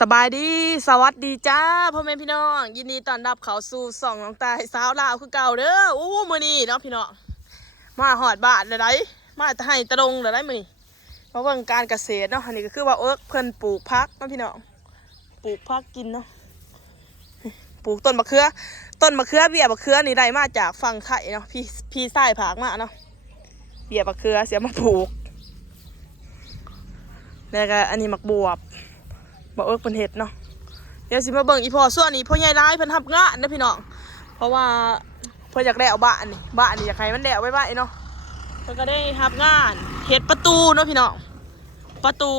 สบายดีสวัสดีจ้าพ่อแม่พี่น้องยินดีต้อนรับเข้าสู่ส่องน้องตายสาวลาวคือเก่าเด้ออู้มื้อนี้เนาะพี่น้องมาหอดบ้านเลยได้มาให้ตะดงเลยได้มื้อนี้มาเบิ่งการเกษตรเนาะอันนี้ก็คือว่าเพิ่นปลูกผักเนาะพี่น้องปลูกผักกินเนาะปลูกต้นมะเขือเบี้ยมะเขือนี่ได้มาจากฝั่งไทยเนาะพี่ชายผากมาเนาะเบี้ยมะเขือเสียมาปลูกแล้วก็อันนี้มักบวบเพิ่นเฮ็ดเนาะเดี๋ยวสิมาเบิ่งอีพ่อส่วนนี้พ่อใหญ่ร้ายเพิ่นทำงานนะพี่น้องเพราะว่าเพิ่นอยากได้เอาบ้านนี่อยากให้มันแดวไว้เนาะเพิ่นก็ได้ทำงานเฮ็ดประตูเนาะพี่น้องประตู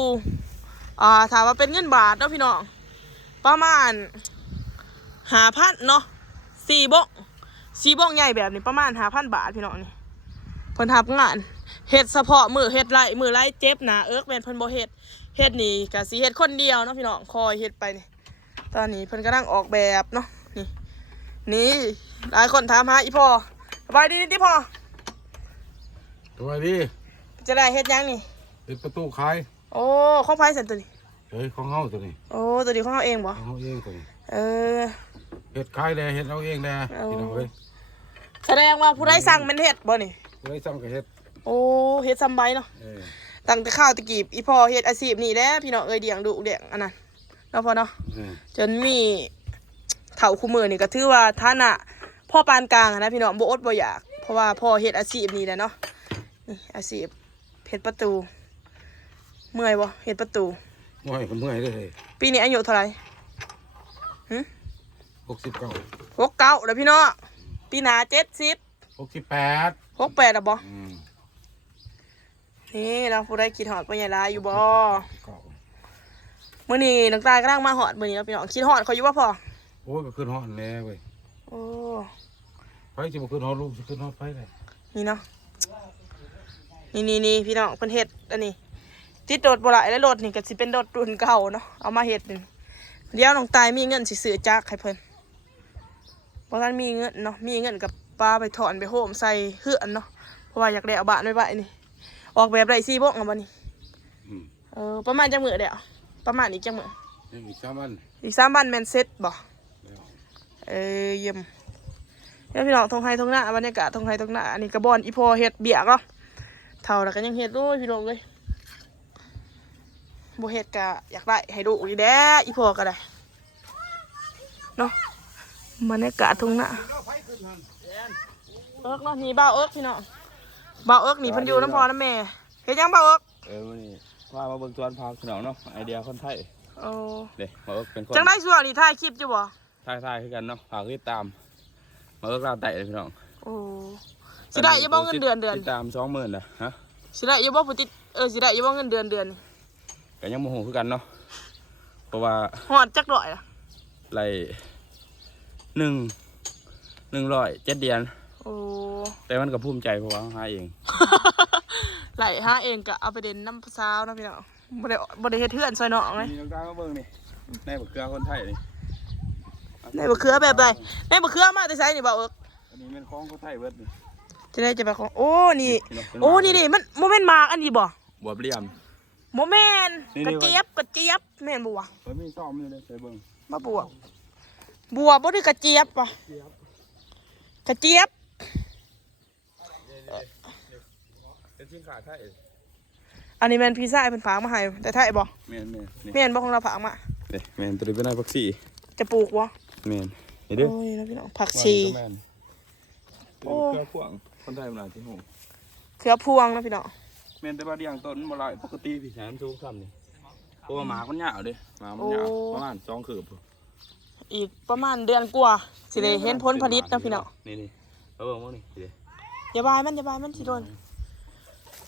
ถามว่าเป็นเงินบาทเนาะพี่น้องประมาณ5,000เนาะ4บ้องใหญ่แบบนี้ประมาณ5,000 บาทพี่น้องนี่เพิ่นทำงานเฮ็ดเฉพาะมือไรเจ็บหนาแม่นเพิ่นบ่เฮ็ดนี่ก็สิเฮ็ดคนเดียวเนาะพี่น้องคอยเฮ็ดไปนี่ตอนนี้เพิ่นกำลังออกแบบเนาะนี่หลายคนถามหาอีพ่อสบายดีติพ่อสบายดีจะได้เฮ็ดยังนี่เป็นประตูขายโอ้ของไผสั่นตัวนี้ของเฮาตัวนี้โอ้ตัวนี้ของเฮาเองบ่ของเฮาเองตัวนี้เฮ็ดขายแลเฮ็ดเอาเองแลพี่น้องเอ้ยแสดงว่าผู้ใดสั่งมันเฮ็ดบ่นี่ผู้ใดสั่งก็เฮ็ดโอ้เฮ็ดซ้ำใบเนาะตั้งแต่ข้าวตะกี้อีพ่อเฮ็ดอาชีพนี่แหละพี่น้องเลี้ยงดุเลี้ยงอันนั้นเนาะพ่อเนาะจนมีเฒ่าคู่มือนี่ก็ถือว่าฐานะพ่อปานกลางนะพี่น้องบ่อดบ่อยากเพราะว่าพ่อเฮ็ดอาชีพนี้แหละเนาะนี่อาชีพเฮ็ดประตูเมื่อยบ่เฮ็ดประตูเมื่อยเลยปีนี้อายุเท่าไหร่69แล้วพี่น้องปีหน้า70 68แล้วบ่นี่เราผู้ใดคิดฮอดพ่อใหญ่ลายอยู่บ่มื้อนี้น้องตายกำลังมาฮอดมื้อนี้แล้วพี่น้องคิดฮอดเขาอยู่บ่พ่อโอ้ยก็ขึ้นฮอดแล้วเว้ยโอ้ไผสิบ่ขึ้นฮอดลูกสิขึ้นฮอดไผได้นี่เนาะนี่พี่น้องเพิ่นเฮ็ดอันนี้ติดรถบ่หลายแล้วรถนี่ก็สิเป็นรถรุ่นเก่าเนาะเอามาเฮ็ดนี่เดี๋ยวน้องตายมีเงินสิซื้อจักรให้เพิ่นบ่ทันมีเงินเนาะมีเงินกับป้าไปถอนไปโฮมใส่เฮือนเนาะเพราะว่าอยากได้เอาบ้านไว้นี่ออกแบบได้4บ้องบ่นี่ประมาณจังมื้อเด้อประมาณอีกจังมื้ออีก3 วันแม่นเสร็จบ่เยี่ยมเดี๋ยวพี่น้องทงไห้ทงหน้าบรรยากาศทงไห้ทงหน้าอันนี้กระบอนอีพอเฮ็ดเบียกเนาะเท่าแล้วก็ยังเฮ็ดด้วยพี่น้องเลยบ่เฮ็ดก็อยากได้ให้ดูอีแด้อีพอก็ได้เนาะบรรยากาศทงหน้าเนาะนี่บ่าวพี่น้องบ่าวนี่เพิ่นอยู่น้ำพอน้ำแม่เฮ็ดยังบ่าวนี่ว่ามาเบิ่งสวนผักพี่น้องเนาะไอเดียคนไทยเด้บ่าวเป็นคนจังได้ช่วงนี้ถ่ายคลิปอยู่บ่ถ่ายคือกันเนาะฝากติดตามมาลาวไต่พี่น้องโอ้สิได้อยู่บ่เงินเดือนติดตาม 20,000น่ะฮะสิได้อยู่บ่ผู้ติดสิได้อยู่บ่เงินเดือนก็ยังบ่ฮู้คือกันเนาะเพราะว่าฮอดจักร้อยล่ะไล่107 เดือนโอ้แต่มันก็ภูมิใจเพราะว่าหาเองไล่หาเองก็เอาไปเด่นน้ำสาวนะพี่น้องบ่ได้เฮ็ดเฮือนซอยน้องเลยนี่น้องตามาเบิ่งนี่ในบักเกลือคนไทยนี่ในบักเขือแบบใดในบักเขือมาแต่ไสนี่บ่เอิกอันนี้เป็นของคนไทยเบิดนี่จะไปของโอ้นี่มันโมเมนต์มากอันนี้บ่บวบเหลี่ยมโมเมนต์กระเจี๊ยบแม่นบ่วะมีซ่อมอยู่เลยใส่เบิ่งมาบัวบ่ได้กระเจี๊ยบป่ะกระเจี๊ยบเป็นสินค้าไทยอันนี้แม่นพี่ชายเพิ่นฝากมาให้แต่ไทยบ่แม่นบ่ของเราฝากมาแม่นตัวนี้เป็นนายผักชีจะปลูกบ่แม่นนี่เด้อโอ้ยนะพี่น้องผักชีโอ้เครือพวงคนไทยมันหลายที่หูเครือพวงนะพี่น้องแม่นแต่ว่าเลี้ยงต้นบ่หลายปกติพี่แสนสูงซ้ำนี่เพราะว่าหมามันยาวเด้หมามันยาวประมาณ2 คืบอีกประมาณเดือนกว่าสิได้เห็นผลผลิตนะพี่น้องนี่เอาเบิ่งบ่นี่สิอย่าบายมันสิโดน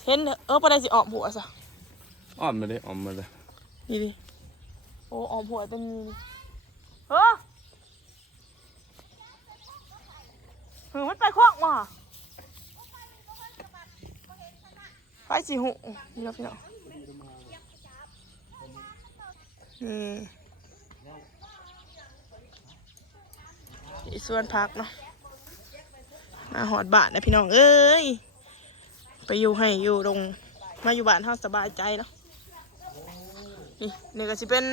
เห็นบ่ได้สิออมหัวซะออมมาเลยนี่ดิโอ้ออมหัวเต็มมันไปควักมาไปสิหูนี่แล้วพี่น้องนี่ส่วนพักเนาะมาหอดบ้านนะพี่น้องเอ้ยไปอยู่ให้อยู่ตรงมาอยู่บ้านเฮาสบายใจเนาะนี่ก็สิเป็น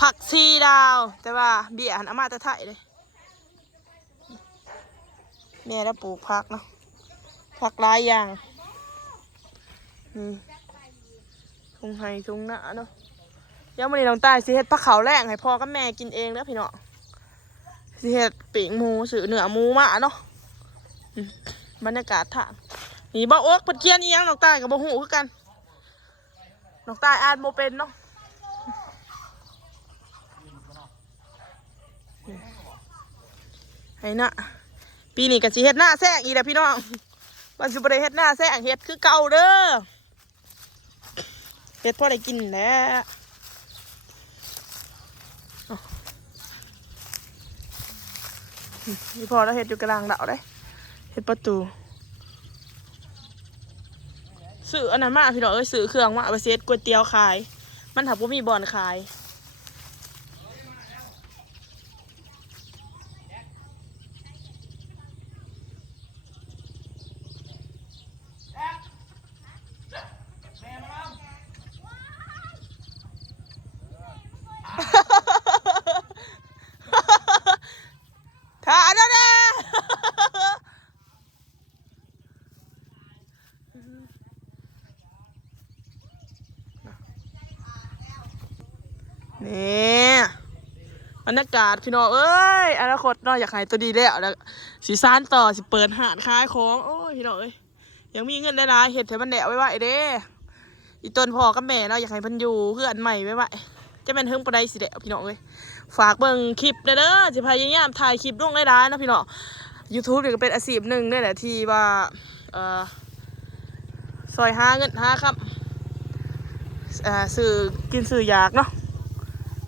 ผักชีดาว แต่ว่าเบี้ยหันเอามาแต่ไทยเลยแม่แล้วปลูกผักเนาะผักหลายอย่างทุ่งไห่ทุ่งนาเนาะเดี๋ยวมื้อนี้น้องตายสิเฮ็ดผักขาวแรงให้พ่อกับแม่กินเองเด้อพี่น้องสิเฮ็ดปิ้งหมูซื้อเนื้อหมูมาเนาะบรรยากาศทางนี่บ่เอิกเพิ่นเขียนอีหยังน้องตายก็บ่ฮู้คือกันน้องตายอ่านบ่เป็นเนาะให้นะปีนี้ก็สิเฮ็ดหน้าแซงอีกแล้วพี่น้องมันสิบ่ได้เฮ็ดหน้าแซงเฮ็ดคือเก่าเด้อเฮ็ดพอได้กินแหล้วนี่พอแล้วเฮ็ดอยู่กลางเดาได้เฮ็ดประตูซื้ออันนั้นมาพี่น้องเอ้ยซื้อเครื่องมาเอาไปเซ็ตก๋วยเตี๋ยวขายมันถักว่ามีบ่อนขายถ่ายแล้วนะนี่บรรยากาศพี่น้องเอ้ยอนาคตเนาะอยากให้ตัวดีแล้วสีซานต่อสิเปิดหาดขายของโอ้ยพี่น้องเอ้ยยังมีเงินได้หลายเห็ดให้มันแดะไว้เด้อีต้นพ่อกับแม่เนาะอยากให้เพิ่นอยู่เพื่อนใหม่ไว้จะเป็นเฮิงปได้สิแดะพี่น้องเอ้ยฝากเบิ่งคลิปเด้อจะพยายามถ่ายคลิปลงได้ๆนะพี่น้อง YouTube เนี่ยก็เป็นอาชีพหนึ่งนี่แหละที่ว่าซอยหาเงินหาครับสื่อกินสื่ออยากเนาะ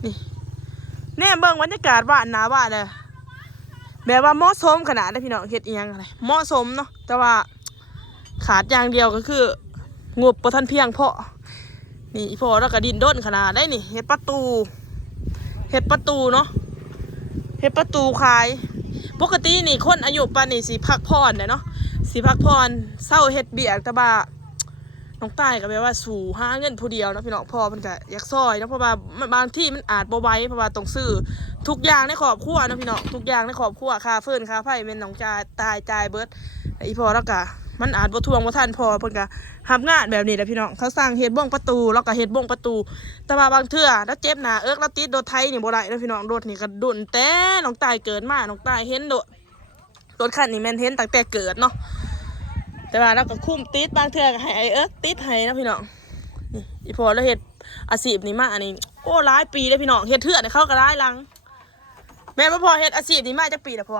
นี่แน่เบิ่งบรรยากาศบ้านหนาบ้านเลยแบบว่าเหมาะสมขนาดได้พี่น้องเฮ็ดอีหยังอะไรเหมาะสมเนาะแต่ว่าขาดอย่างเดียวก็คืองบบ่ทันเพียงพอนี่พอแล้วก็ดินด้นขนาดได้นี่เฮ็ดประตูเนาะเฮ็ดประตูขายปกตินี่คนอายุปานนี่สิพักผ่อนเนาะสิพักผ่อนเศร้าเฮ็ดเบียกแต่ว่าน้องใต้ก็แปลว่าสู่หาเงินผู้เดียวเนาะพี่น้องพ่อมันก็อยากซอยเนาะเพราะว่าบางที่มันอาจบ่ไหวเพราะว่าต้องซื้อทุกอย่างในครอบครัวเนาะพี่น้องทุกอย่างในครอบครัวค่าเฟื่อนค่าไฟแม่นน้องจ่ายเบิดอีพ่อแล้วก็มันอาจบ่ทวงบ่ทันพ่อเพิ่นก็รับงานแบบนี้แหละพี่น้องเขาสร้างเฮ็ดบ้องประตูแล้วก็เฮ็ดบ้องประตูแต่ว่าบางเทื่อแล้วเจ็บหน้าแล้วติดรถไถนี่บ่ได้เนาะพี่น้องรถนี่ก็ดุนแต่น้องใต้เกิดมาน้องใต้เห็นรถคันนี้แม่นเห็นตั้งแต่เกิดเนาะแต่ว่าเราก็คุ้มติดบางเทื่อก็ให้ติดให้นะพี่น้องนี่อีพอแล้วเฮ็ดอาชีพนี้มาอันนี้โอ้หลายปีแล้วพี่น้องเฮ็ดเทื่อเนี่ยเขาก็หลายหลังแม่บ่พอเฮ็ดอาชีพนี้มาจักปีแล้วพ่อ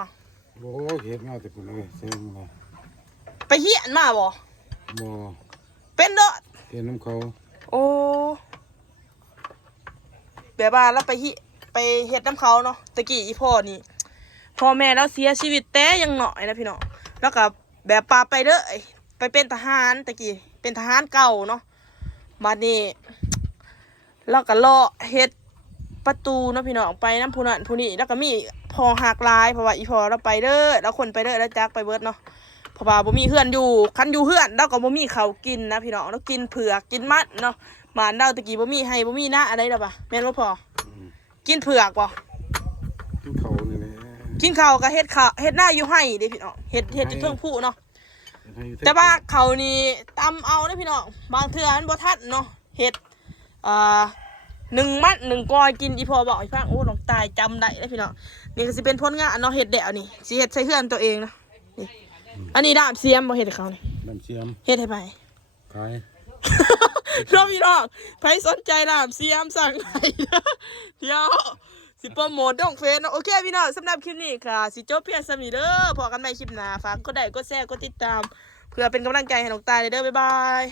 โอ้เฮ็ดมาแต่พุ่นเลยเซ็งมาไปเฮียนมาบ่เป็นเด้อเฮ็ดน้ำเขาโอ้แบบว่าเราไปเฮ็ดน้ำเขาเนาะตะกี้อีพ่อนี่พ่อแม่เราเสียชีวิตแต่ยังน้อยนะพี่น้องแล้วก็แบบปาไปเด้อไปเป็นทหารตะกี้เป็นทหารเก่าเนาะมานี่แล้วก็เลาะเฮ็ดประตูเนาะพี่น้องไปน้ำผู้นั้นผู้นี้แล้วก็มีพอหักลายเพราะว่าอีพอเราไปเด้อแล้วคนไปเด้อแล้วจักไปเบิดเนาะเพราะว่าบ่มีเฮือนอยู่คันอยู่เฮือนแล้วก็บ่มีข้าวกินนะพี่น้องแล้วกินเผือกกินมัดเนาะบ้านเราตะกี้บ่มีให้บ่มีหน้าอะไรล่ะป่ะแม่นบ่พอกินเผือกบ่กินเขานี่แหละกินข้าวก็เฮ็ดหน้าอยู่ให้เด้พี่น้องเฮ็ดอยู่เทิงผู้เนาะแต่ว่าเขานี่ตำเอาเด้พี่น้องบางเทื่อมันบ่ทันเนาะเฮ็ด1 มัด 1 กอยกินอีพอบอกอีฟังโอ้น้องตายจำได้เด้พี่น้องนี่ก็สิเป็นผลงานเนาะเฮ็ดแดวนี่สิเฮ็ดใส่เฮือนตัวเองนะนี่อันนี้ดามเสียมบ่เฮ็ดให้เขานี่ดามเสียมเฮ็ดให้ไปขายน้องพี่น้องใครสนใจดามเสียมสั่งให้เดี๋ยวสิโปรโมทดองเฟซเนาะโอเคพี่น้องสำหรับคลิปนี้ค่ะสิจบเพียงสมีเด้อพอกันใหม่คลิปหน้าฝากกดไลค์กดแชร์กดติดตามเพื่อเป็นกำลังใจให้น้องตายเด้อบ๊ายบาย